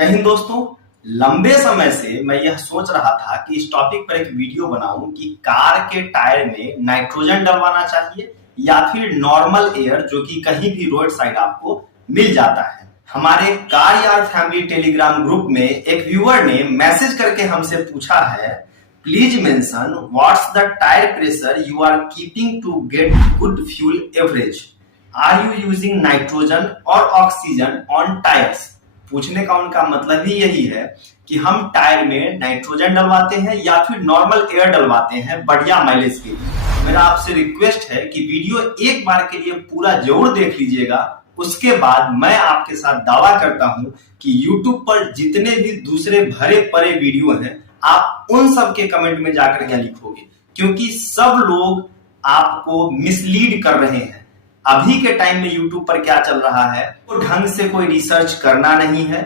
जय हिंद दोस्तों। लंबे समय से मैं यह सोच रहा था कि इस टॉपिक पर एक वीडियो बनाऊं कि कार के टायर में नाइट्रोजन डलवाना चाहिए या फिर नॉर्मल एयर जो कि कहीं भी रोड साइड आपको मिल जाता है। हमारे कार यार फैमिली टेलीग्राम ग्रुप में एक व्यूअर ने मैसेज करके हमसे पूछा है, please mention what's the tyre pressure you are keeping to get good fuel average, are you using nitrogen और ऑक्सीजन ऑन टायर्स। पूछने का उनका मतलब ही यही है कि हम टायर में नाइट्रोजन डलवाते हैं या फिर नॉर्मल एयर डलवाते हैं बढ़िया माइलेज के लिए। मेरा आपसे रिक्वेस्ट है कि वीडियो एक बार के लिए पूरा जरूर देख लीजिएगा। उसके बाद मैं आपके साथ दावा करता हूं कि YouTube पर जितने भी दूसरे भरे पड़े वीडियो हैं आप उन सब के कमेंट में जाकर क्या लिखोगे, क्योंकि सब लोग आपको मिसलीड कर रहे हैं। अभी के टाइम में YouTube पर क्या चल रहा है वो ढंग से कोई रिसर्च करना नहीं है।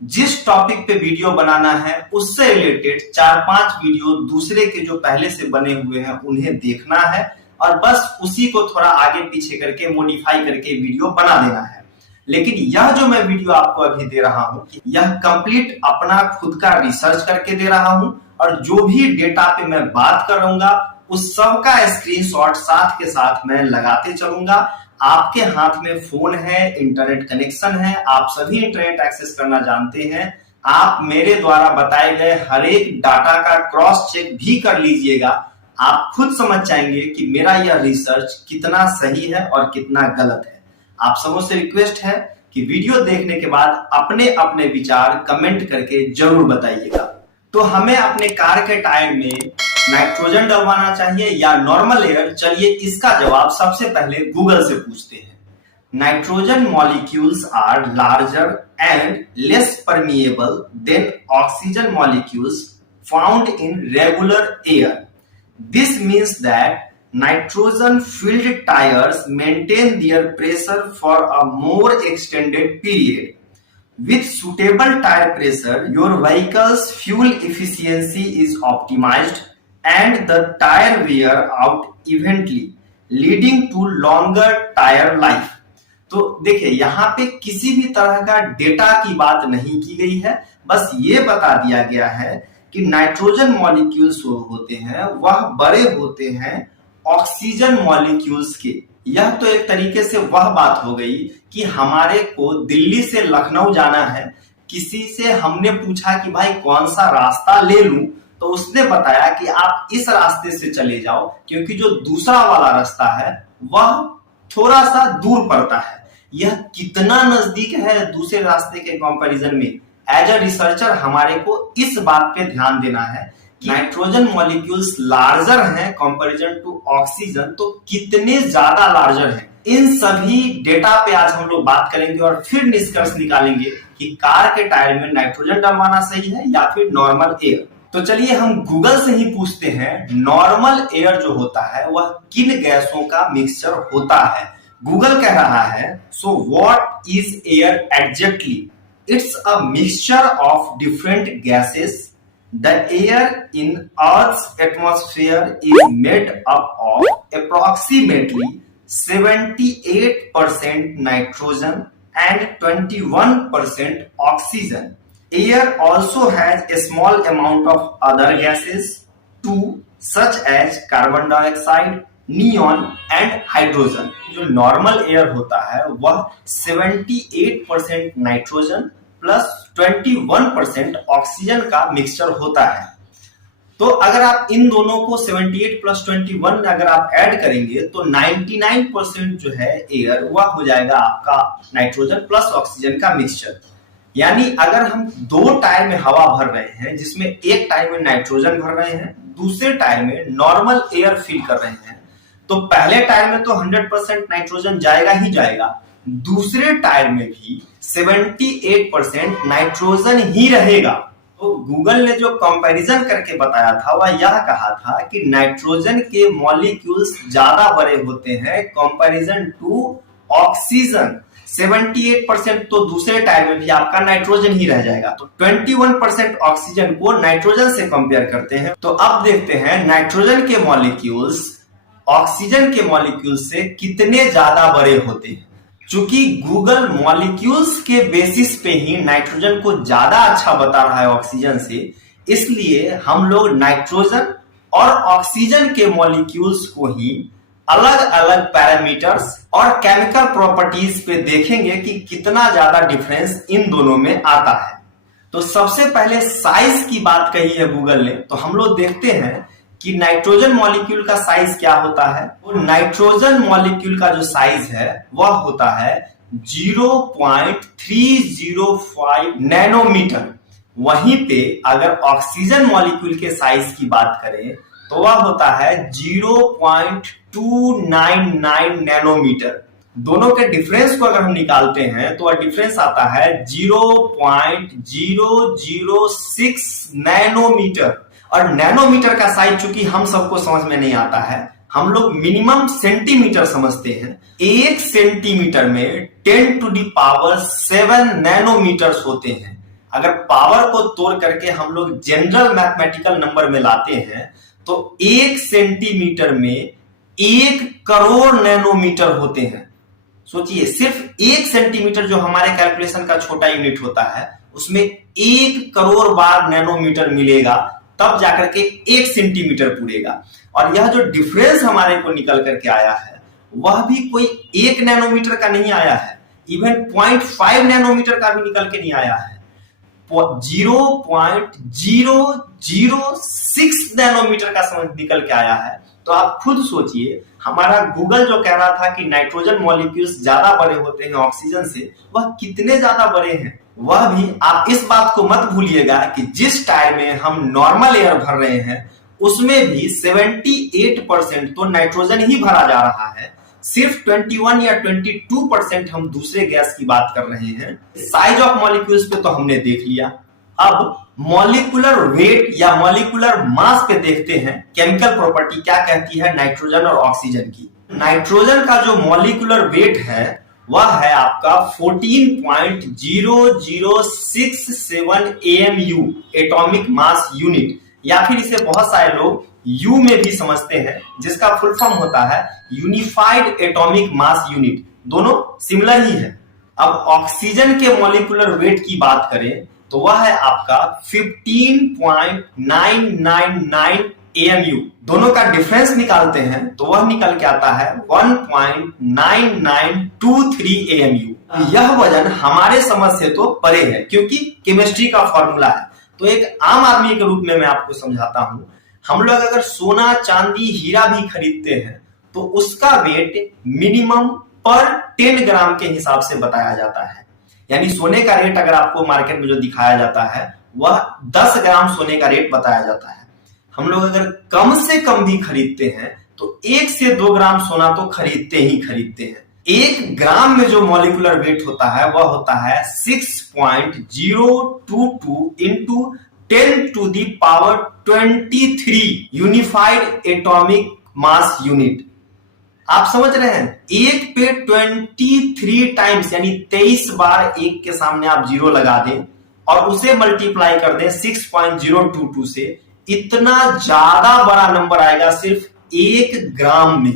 जिस टॉपिक पे वीडियो बनाना है उससे रिलेटेड 4-5 वीडियो दूसरे के जो पहले से बने हुए हैं उन्हें देखना है और बस उसी को थोड़ा आगे पीछे करके मॉडिफाई करके वीडियो बना देना है। लेकिन यह जो मैं वीडियो आपको अभी दे रहा हूं यह कंप्लीट अपना खुद का रिसर्च करके दे रहा हूं और जो भी डेटा पे मैं बात करूंगा उस सब का स्क्रीनशॉट साथ के साथ मैं लगाते चलूंगा। आपके हाथ में फोन है, इंटरनेट कनेक्शन है, आप सभी इंटरनेट एक्सेस करना जानते हैं। आप मेरे द्वारा बताए गए हर एक डाटा का क्रॉस चेक भी कर लीजिएगा। आप खुद समझ जाएंगे कि मेरा यह रिसर्च कितना सही है और कितना गलत है। आप सबों से रिक्वेस्ट है कि वीडियो देखने के बाद अपने अपने विचार कमेंट करके जरूर बताइएगा। तो हमें अपने कार के टायर में नाइट्रोजन डलवाना चाहिए या नॉर्मल एयर? चलिए इसका जवाब सबसे पहले गूगल से पूछते हैं। Nitrogen molecules are larger and less permeable than oxygen molecules found in regular air. This means that nitrogen filled tires maintain their pressure for a more extended period. With suitable tire pressure, your vehicle's fuel efficiency is optimized and the tire wear out eventually, leading to longer tire life. तो देखिए यहाँ पे किसी भी तरह का data की बात नहीं की गई है, बस ये बता दिया गया है कि नाइट्रोजन मॉलिक्यूल्स होते हैं वह बड़े होते हैं ऑक्सीजन मॉलिक्यूल्स के। यह तो एक तरीके से वह बात हो गई कि हमारे को दिल्ली से लखनऊ जाना है, किसी से हमने पूछा कि भाई कौन सा रास्ता ले लूं, तो उसने बताया कि आप इस रास्ते से चले जाओ क्योंकि जो दूसरा वाला रास्ता है वह थोड़ा सा दूर पड़ता है। यह कितना नजदीक है दूसरे रास्ते के कंपैरिजन में, एज अ रिसर्चर हमारे को इस बात पे ध्यान देना है। नाइट्रोजन मॉलिक्यूल्स लार्जर हैं कंपैरिजन टू ऑक्सीजन, तो कितने ज्यादा लार्जर हैं, इन सभी डेटा पे आज हम लोग बात करेंगे और फिर निष्कर्ष निकालेंगे कि कार के टायर में नाइट्रोजन डलवाना सही है या फिर नॉर्मल एयर। तो चलिए हम गूगल से ही पूछते हैं, नॉर्मल एयर जो होता है वह किन गैसों का मिक्सचर होता है। गूगल कह रहा है, so what is air exactly? It's a mixture of different gases. The air in Earth's atmosphere is made up of approximately 78% nitrogen and 21% oxygen. Air also has a small amount of other gases too, such as carbon dioxide, neon and hydrogen. जो normal air होता है वह 78% nitrogen plus 21% oxygen का mixture होता है। तो अगर आप इन दोनों को 78 प्लस 21 अगर आप ऐड करेंगे तो 99% जो है एयर वह हो जाएगा आपका नाइट्रोजन प्लस ऑक्सीजन का मिक्सचर। यानी अगर हम दो टायर में हवा भर रहे हैं जिसमें एक टायर में नाइट्रोजन भर रहे हैं, दूसरे टायर में नॉर्मल एयर फिल कर रहे हैं, तो पहले टायर में तो 100% नाइट्रोजन जाएगा ही जाएगा, दूसरे टायर में भी 78% नाइट्रोजन ही रहेगा। तो गूगल ने जो कंपैरिजन करके बताया था वह यह कहा था कि नाइट्रोजन के मॉलिक्यूल्स ज्यादा बड़े होते हैं कंपैरिजन टू ऑक्सीजन। 78% तो दूसरे टायर में भी आपका नाइट्रोजन ही रह जाएगा, तो 21% ऑक्सीजन को नाइट्रोजन से कंपेयर करते हैं। तो अब देखते हैं नाइट्रोजन के मॉलिक्यूल्स ऑक्सीजन के मॉलिक्यूल से कितने ज्यादा बड़े होते हैं। चूंकि गूगल मॉलिक्यूल्स के बेसिस पे ही नाइट्रोजन को ज्यादा अच्छा बता रहा है ऑक्सीजन से, इसलिए हम लोग नाइट्रोजन और ऑक्सीजन के मॉलिक्यूल्स को ही अलग अलग पैरामीटर्स और केमिकल प्रॉपर्टीज पे देखेंगे कि कितना ज्यादा डिफरेंस इन दोनों में आता है। तो सबसे पहले साइज की बात कही है गूगल ने, तो हम लोग देखते हैं कि नाइट्रोजन मॉलिक्यूल का साइज क्या होता है। तो नाइट्रोजन मॉलिक्यूल का जो साइज है वह होता है 0.305 नैनोमीटर। वहीं पे अगर ऑक्सीजन मॉलिक्यूल के साइज की बात करें तो वह होता है 0.299 नैनोमीटर। दोनों के डिफरेंस को अगर हम निकालते हैं तो वह डिफरेंस आता है 0.006 नैनोमीटर। और नैनोमीटर का साइज चूंकि हम सबको समझ में नहीं आता है, हम लोग मिनिमम सेंटीमीटर समझते हैं। 1 सेंटीमीटर में 10⁻⁷ नैनोमीटर्स होते हैं। अगर पावर को तोड़ करके हम लोग जनरल मैथमेटिकल नंबर में लाते हैं तो 1 सेंटीमीटर में 1 करोड़ नैनोमीटर होते हैं। सोचिए, सिर्फ 1 सेंटीमीटर जो हमारे कैलकुलेशन का छोटा यूनिट होता है उसमें 1 करोड़ बार नैनोमीटर मिलेगा, तब जाकर के 1 सेंटीमीटर पूरेगा। और यह जो डिफरेंस हमारे को निकल करके आया है वह भी कोई 1 नैनोमीटर का नहीं आया है, इवन 0.5 नैनोमीटर का भी निकल के नहीं आया है, 0.006 नैनोमीटर का समझ निकल के आया है। तो आप खुद सोचिए, हमारा गूगल जो कह रहा था कि नाइट्रोजन मॉलिक्यूल्स ज्यादा बड़े होते हैं ऑक्सीजन से, वह कितने ज्यादा बड़े हैं। वह भी आप इस बात को मत भूलिएगा कि जिस टायर में हम नॉर्मल एयर भर रहे हैं उसमें भी 78% तो नाइट्रोजन ही भरा जा रहा है, सिर्फ 21 या 22% हम दूसरे गैस की बात कर रहे हैं। साइज ऑफ मॉलिक्यूल्स पे तो हमने देख लिया। अब मॉलिक्यूलर वेट या मॉलिक्यूलर मास पे देखते हैं केमिकल प्रॉपर्टी क्या कहती है नाइट्रोजन और ऑक्सीजन की। नाइट्रोजन का जो मॉलिक्यूलर वेट है वह है आपका 14.0067 AMU, एटॉमिक मास यूनिट, या फिर इसे बहुत सारे लोग यू में भी समझते हैं, जिसका फुल फॉर्म होता है यूनिफाइड एटॉमिक मास यूनिट। दोनों सिमिलर ही है। अब ऑक्सीजन के मॉलिक्यूलर वेट की बात करें तो वह है आपका 15.999 AMU। दोनों का डिफरेंस निकालते हैं तो वह निकल के आता है 1.9923 AMU। यह वजन हमारे समझ से तो परे है क्योंकि केमिस्ट्री का फॉर्मूला है। तो एक आम आदमी के रूप में मैं आपको समझाता हूं, हम लोग अगर सोना चांदी हीरा भी खरीदते हैं तो उसका वेट मिनिमम पर 10 ग्राम के हिसाब से बताया जाता है। यानी सोने का रेट अगर आपको मार्केट में जो दिखाया जाता है वह 10 ग्राम सोने का रेट बताया जाता है। हम लोग अगर कम से कम भी खरीदते हैं तो 1 से 2 ग्राम सोना तो खरीदते ही खरीदते हैं। 1 ग्राम में जो मॉलिक्यूलर वेट होता है वह होता है 6.022 into 10⁻23 unified atomic mass unit. आप समझ रहे हैं, 1 पे 23 टाइम्स यानी 23 बार 1 के सामने आप 0 लगा दें और उसे मल्टीप्लाई कर दें 6.022 से, इतना ज्यादा बड़ा नंबर आएगा सिर्फ 1 ग्राम में,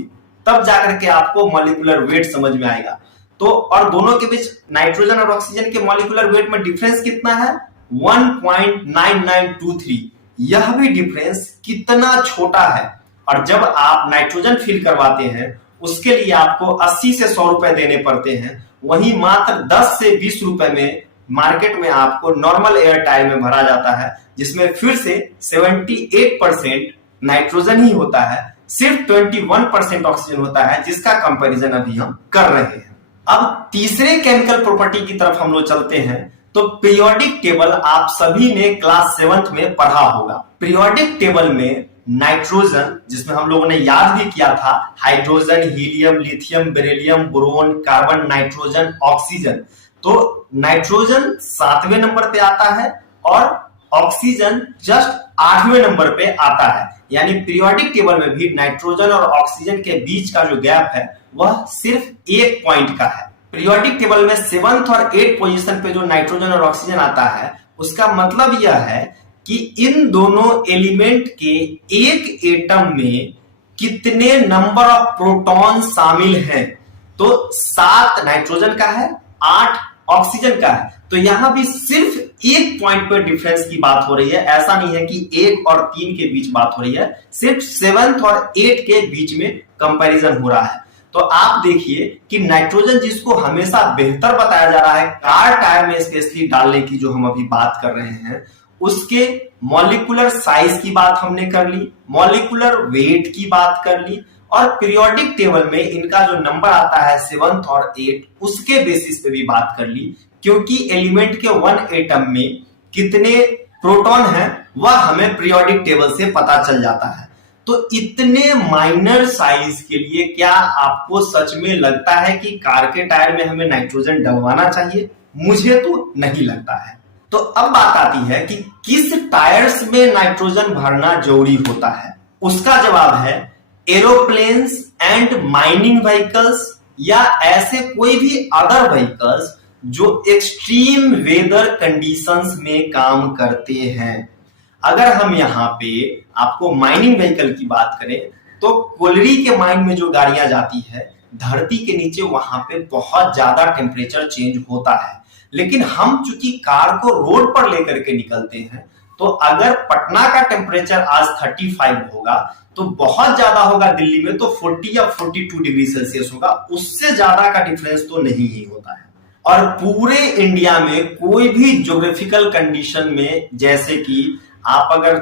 तब जाकर के आपको मॉलिक्यूलर वेट समझ में आएगा। तो और दोनों के बीच नाइट्रोजन और ऑक्सीजन के मॉलिक्यूलर वेट में डिफरेंस कितना है, 1.9923। यह भी डिफरेंस कितना छोटा है। और जब आप नाइट्रोजन फिल करवाते हैं उसके लिए आपको 80 से 100 रुपए देने पड़ते हैं, वहीं मात्र 10 से 20 रुपए में मार्केट में आपको नॉर्मल एयर टायर में भरा जाता है, जिसमें फिर से 78% नाइट्रोजन ही होता है, सिर्फ 21% ऑक्सीजन होता है, जिसका कंपैरिजन अभी हम कर रहे हैं। अब तीसरे केमिकल प्रॉपर्टी की तरफ हम लोग चलते हैं। तो पीरियोडिक टेबल आप सभी ने क्लास 7th में पढ़ा होगा। पीरियोडिक टेबल में नाइट्रोजन, जिसमें हम लोगों ने याद भी किया था, hydrogen, helium, lithium, beryllium, boron, carbon, nitrogen, oxygen. तो नाइट्रोजन 7वें नंबर पे आता है और ऑक्सीजन जस्ट 8वें नंबर पे आता है। यानी पीरियोडिक टेबल में भी नाइट्रोजन और ऑक्सीजन के बीच का जो गैप है वह सिर्फ 1 पॉइंट का है। पीरियोडिक टेबल में 7th और 8th पोजीशन पे जो नाइट्रोजन और ऑक्सीजन आता है, उसका मतलब यह है कि इन दोनों एलिमेंट के एक एटम में कितने नंबर ऑफ प्रोटॉन शामिल हैं। तो 7 नाइट्रोजन का है, 8 ऑक्सीजन का है। तो यहां भी सिर्फ एक पॉइंट पर डिफरेंस की बात हो रही है, ऐसा नहीं है कि 1 और 3 के बीच बात हो रही है, सिर्फ 7th और 8 के बीच में कंपैरिजन हो रहा है। तो आप देखिए कि नाइट्रोजन जिसको हमेशा बेहतर बताया जा रहा है कार टायर में स्पेशली डालने की, जो हम अभी बात कर रहे हैं, उसके मॉलिक्यूलर साइज की बात हमने कर ली, मॉलिक्यूलर वेट की बात कर ली, और पीरियोडिक टेबल में इनका जो नंबर आता है 7th और 8 उसके बेसिस पे भी बात कर ली, क्योंकि एलिमेंट के 1 एटम में कितने प्रोटॉन हैं वह हमें पीरियोडिक टेबल से पता चल जाता है। तो इतने माइनर साइज के लिए क्या आपको सच में लगता है कि कार के टायर में हमें नाइट्रोजन डलवाना चाहिए? मुझे तो नहीं लगता है। तो अब बात आती है कि किस टायर्स में नाइट्रोजन भरना जरूरी होता है। उसका जवाब है एरोप्लेन्स एंड माइनिंग व्हीकल्स, या ऐसे कोई भी अदर व्हीकल्स जो एक्सट्रीम वेदर कंडीशंस में काम करते हैं। अगर हम यहाँ पे आपको माइनिंग व्हीकल की बात करें तो कोलरी के माइन में जो गाड़ियां जाती है धरती के नीचे, वहां पे बहुत ज्यादा टेम्परेचर चेंज होता है। लेकिन हम चूंकि कार को रोड पर लेकर के निकलते हैं, तो अगर पटना का टेम्परेचर आज 35 होगा तो बहुत ज्यादा होगा दिल्ली में तो 40 या 42 डिग्री सेल्सियस होगा, उससे ज्यादा का डिफरेंस तो नहीं ही होता है। और पूरे इंडिया में कोई भी ज्योग्राफिकल कंडीशन में, जैसे कि आप अगर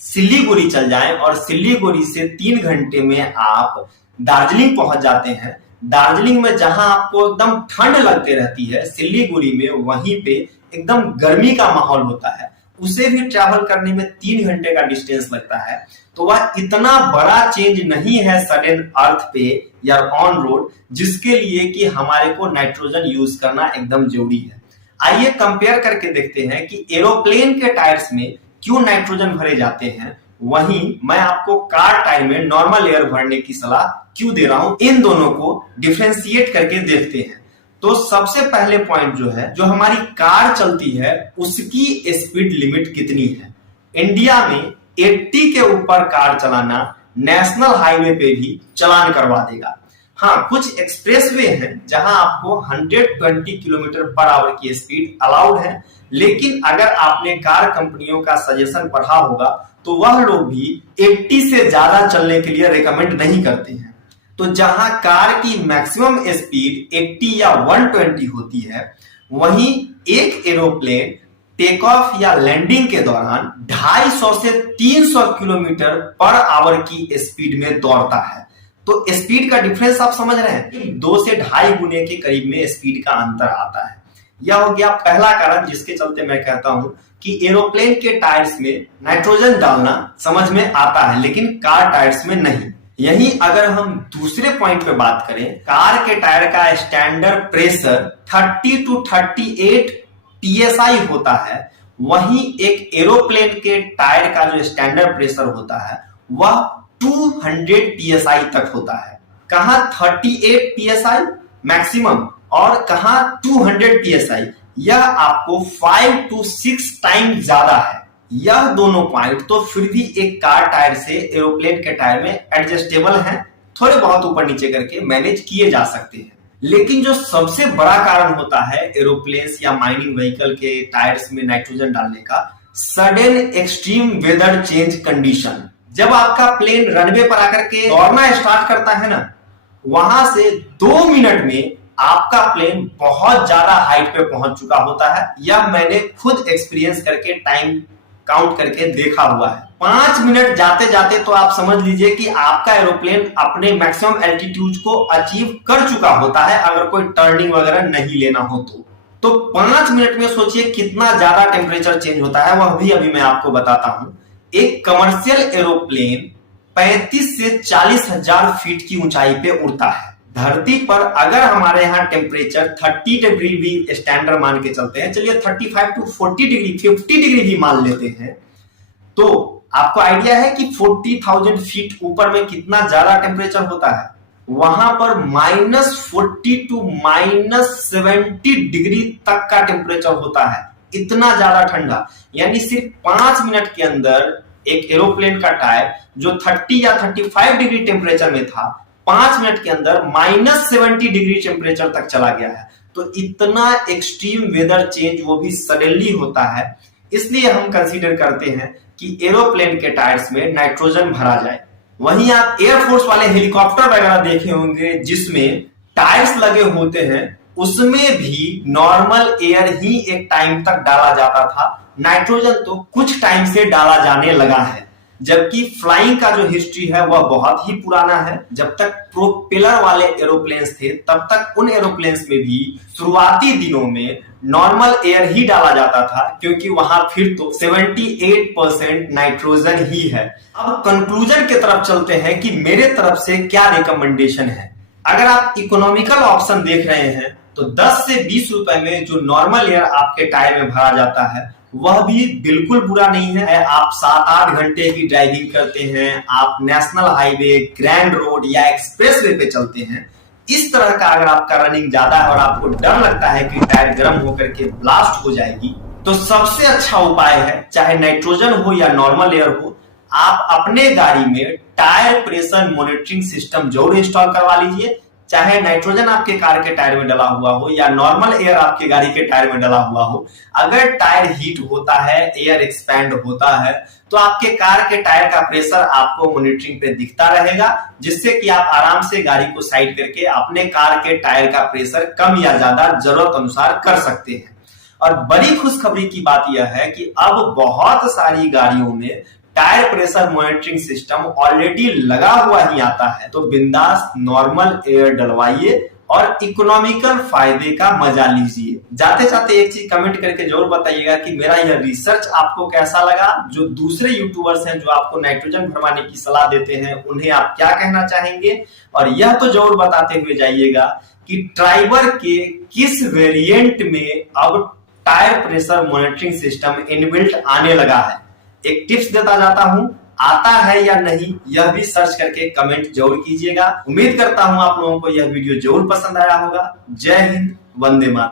सिलीगुड़ी चल जाएं और सिलीगुड़ी से 3 घंटे में आप दार्जिलिंग पहुंच जाते हैं, दार्जिलिंग में जहां आपको एकदम ठंड लगते रहती है, सिलीगुड़ी में वहीं पे एकदम गर्मी का माहौल होता है, उसे भी ट्रैवल करने में 3 घंटे का डिस्टेंस लगता है। तो वह इतना बड़ा चेंज नहीं है सडन अर्थ पे या ऑन रोड, जिसके लिए कि हमारे को नाइट्रोजन यूज करना एकदम जरूरी है। आइए कंपेयर करके देखते हैं कि एरोप्लेन के टायर्स में क्यों नाइट्रोजन भरे जाते हैं, वहीं मैं आपको कार टायर में नॉर्मल एयर भरने की सलाह क्यों दे रहा हूं। इन दोनों को डिफरेंशिएट करके देखते हैं। तो सबसे पहले पॉइंट जो है, जो हमारी कार चलती है उसकी स्पीड लिमिट कितनी है। इंडिया में 80 के ऊपर कार चलाना नेशनल हाईवे पे भी चालान करवा देगा। हाँ, कुछ एक्सप्रेसवे हैं जहां आपको 120 किलोमीटर पर आवर की स्पीड अलाउड है, लेकिन अगर आपने कार कंपनियों का सजेशन पढ़ा होगा तो वह लोग भी 80 से ज्यादा चलने के लिए रेकमेंड नहीं करते हैं। तो जहां कार की मैक्सिमम स्पीड 80 या 120 होती है, वहीं एक एरोप्लेन टेक ऑफ या लैंडिंग के दौरान 250 से 300 किलोमीटर पर आवर की स्पीड में दौड़ता है। तो स्पीड का डिफरेंस आप समझ रहे हैं, 2 से 2.5 गुने के करीब में स्पीड का अंतर आता है। यह हो गया पहला कारण जिसके चलते मैं कहता हूं कि एरोप्लेन के टायर्स में नाइट्रोजन डालना समझ में आता है, लेकिन कार टायर्स में नहीं। यही अगर हम दूसरे पॉइंट पे बात करें, कार के टायर का स्टैंडर्ड प्रेशर 30 to 38 PSI होता है, वहीं एक एरोप्लेन के टायर का जो स्टैंडर्ड प्रेशर होता है वह 200 PSI तक होता है। कहां 38 PSI मैक्सिमम और कहां 200 PSI, यह आपको 5 to 6 टाइम ज्यादा है। यह दोनों पॉइंट तो फिर भी एक कार टायर से एरोप्लेन के टायर में एडजस्टेबल हैं, थोड़े बहुत ऊपर नीचे करके मैनेज किए जा सकते हैं। लेकिन जो सबसे बड़ा कारण होता है एरोप्लेन्स या माइनिंग व्हीकल के टायर्स में नाइट्रोजन डालने का, sudden extreme weather change condition. जब आपका प्लेन रनवे पर आकर के दौड़ना स्टार्ट करता है ना, वहां से 2 मिनट में आपका प्लेन बहुत ज्यादा हाइट पे पहुंच चुका होता है। यह मैंने खुद एक्सपीरियंस करके टाइम काउंट करके देखा हुआ है। 5 मिनट जाते जाते तो आप समझ लीजिए कि आपका एरोप्लेन अपने मैक्सिमम एल्टीट्यूड को अचीव कर चुका होता है, अगर कोई टर्निंग वगैरह नहीं लेना हो तो 5 मिनट में सोचिए कितना ज्यादा टेम्परेचर चेंज होता है, वह भी अभी मैं आपको बताता हूं। एक कमर्शियल एरोप्लेन 35 से 40 हजार फीट की ऊंचाई पे उड़ता है। धरती पर अगर हमारे यहाँ टेम्परेचर 30 डिग्री भी स्टैंडर्ड मान के चलते हैं, चलिए 35 to 40 डिग्री 50 डिग्री भी मान लेते हैं, तो आपको आइडिया है कि 40,000 फीट ऊपर में कितना ज्यादा टेम्परेचर होता है। वहां पर -40 to -70 डिग्री तक का टेम्परेचर होता है, इतना ज्यादा ठंडा। यानी सिर्फ 5 मिनट के अंदर एक एरोप्लेन का टायर जो 30 या 35 डिग्री टेम्परेचर में था, 5 मिनट के अंदर -70 डिग्री टेम्परेचर तक चला गया है। तो इतना एक्सट्रीम वेदर चेंज वो भी सडनली होता है, इसलिए हम कंसीडर करते हैं कि एरोप्लेन के टायर्स में नाइट्रोजन भरा जाए। वहीं आप एयरफोर्स वाले हेलीकॉप्टर वगैरह देखे होंगे जिसमें टायर्स लगे होते हैं, उसमें भी नॉर्मल एयर ही एक टाइम तक डाला जाता था, नाइट्रोजन तो कुछ टाइम से डाला जाने लगा है। जबकि फ्लाइंग का जो हिस्ट्री है वह बहुत ही पुराना है। जब तक प्रोपेलर वाले एरोप्लेन्स थे तब तक उन एरोप्लेन्स में भी शुरुआती दिनों में नॉर्मल एयर ही डाला जाता था, क्योंकि वहां फिर तो 78% नाइट्रोजन ही है। अब कंक्लूजन की तरफ चलते हैं कि मेरे तरफ से क्या रिकमेंडेशन है। अगर आप इकोनॉमिकल ऑप्शन देख रहे हैं तो 10 से 20 रुपए में जो नॉर्मल एयर आपके टायर में भरा जाता है वह भी बिल्कुल बुरा नहीं है। आप 7-8 घंटे की ड्राइविंग करते हैं, आप नेशनल हाईवे, ग्रैंड रोड या एक्सप्रेस वे पे चलते हैं, इस तरह का अगर आपका रनिंग ज्यादा है और आपको डर लगता है कि टायर गर्म होकर के ब्लास्ट हो जाएगी, तो सबसे अच्छा उपाय है, चाहे नाइट्रोजन हो या नॉर्मल एयर हो, आप अपने गाड़ी में टायर प्रेशर मॉनिटरिंग सिस्टम जरूर इंस्टॉल करवा लीजिए। चाहे नाइट्रोजन आपके कार के टायर में डला हुआ हो या नॉर्मल एयर आपके गाड़ी के टायर में डला हुआ हो, अगर टायर हीट होता है, एयर एक्सपैंड होता है, तो आपके कार के टायर का प्रेशर आपको मॉनिटरिंग पे दिखता रहेगा, जिससे कि आप आराम से गाड़ी को साइड करके अपने कार के टायर का प्रेशर कम या ज्यादा जरूरत अनुसार कर सकते हैं। और बड़ी खुशखबरी की बात यह है कि अब बहुत सारी गाड़ियों में tyre pressure monitoring system already लगा हुआ ही आता है। तो बिंदास नॉर्मल एयर डलवाइए और इकोनॉमिकल फायदे का मजा लीजिए। जाते जाते एक चीज कमेंट करके जरूर बताइएगा कि मेरा यह रिसर्च आपको कैसा लगा। जो दूसरे यूट्यूबर्स हैं जो आपको नाइट्रोजन भरवाने की सलाह देते हैं, उन्हें आप क्या कहना चाहेंगे। और यह तो जरूर बताते हुए जाइएगा कि ट्राइबर के किस वेरिएंट में अब tyre pressure monitoring system inbuilt आने लगा है। एक टिप्स देता जाता हूं, आता है या नहीं यह भी सर्च करके कमेंट जरूर कीजिएगा। उम्मीद करता हूं आप लोगों को यह वीडियो जरूर पसंद आया होगा। जय हिंद, वंदे मातरम।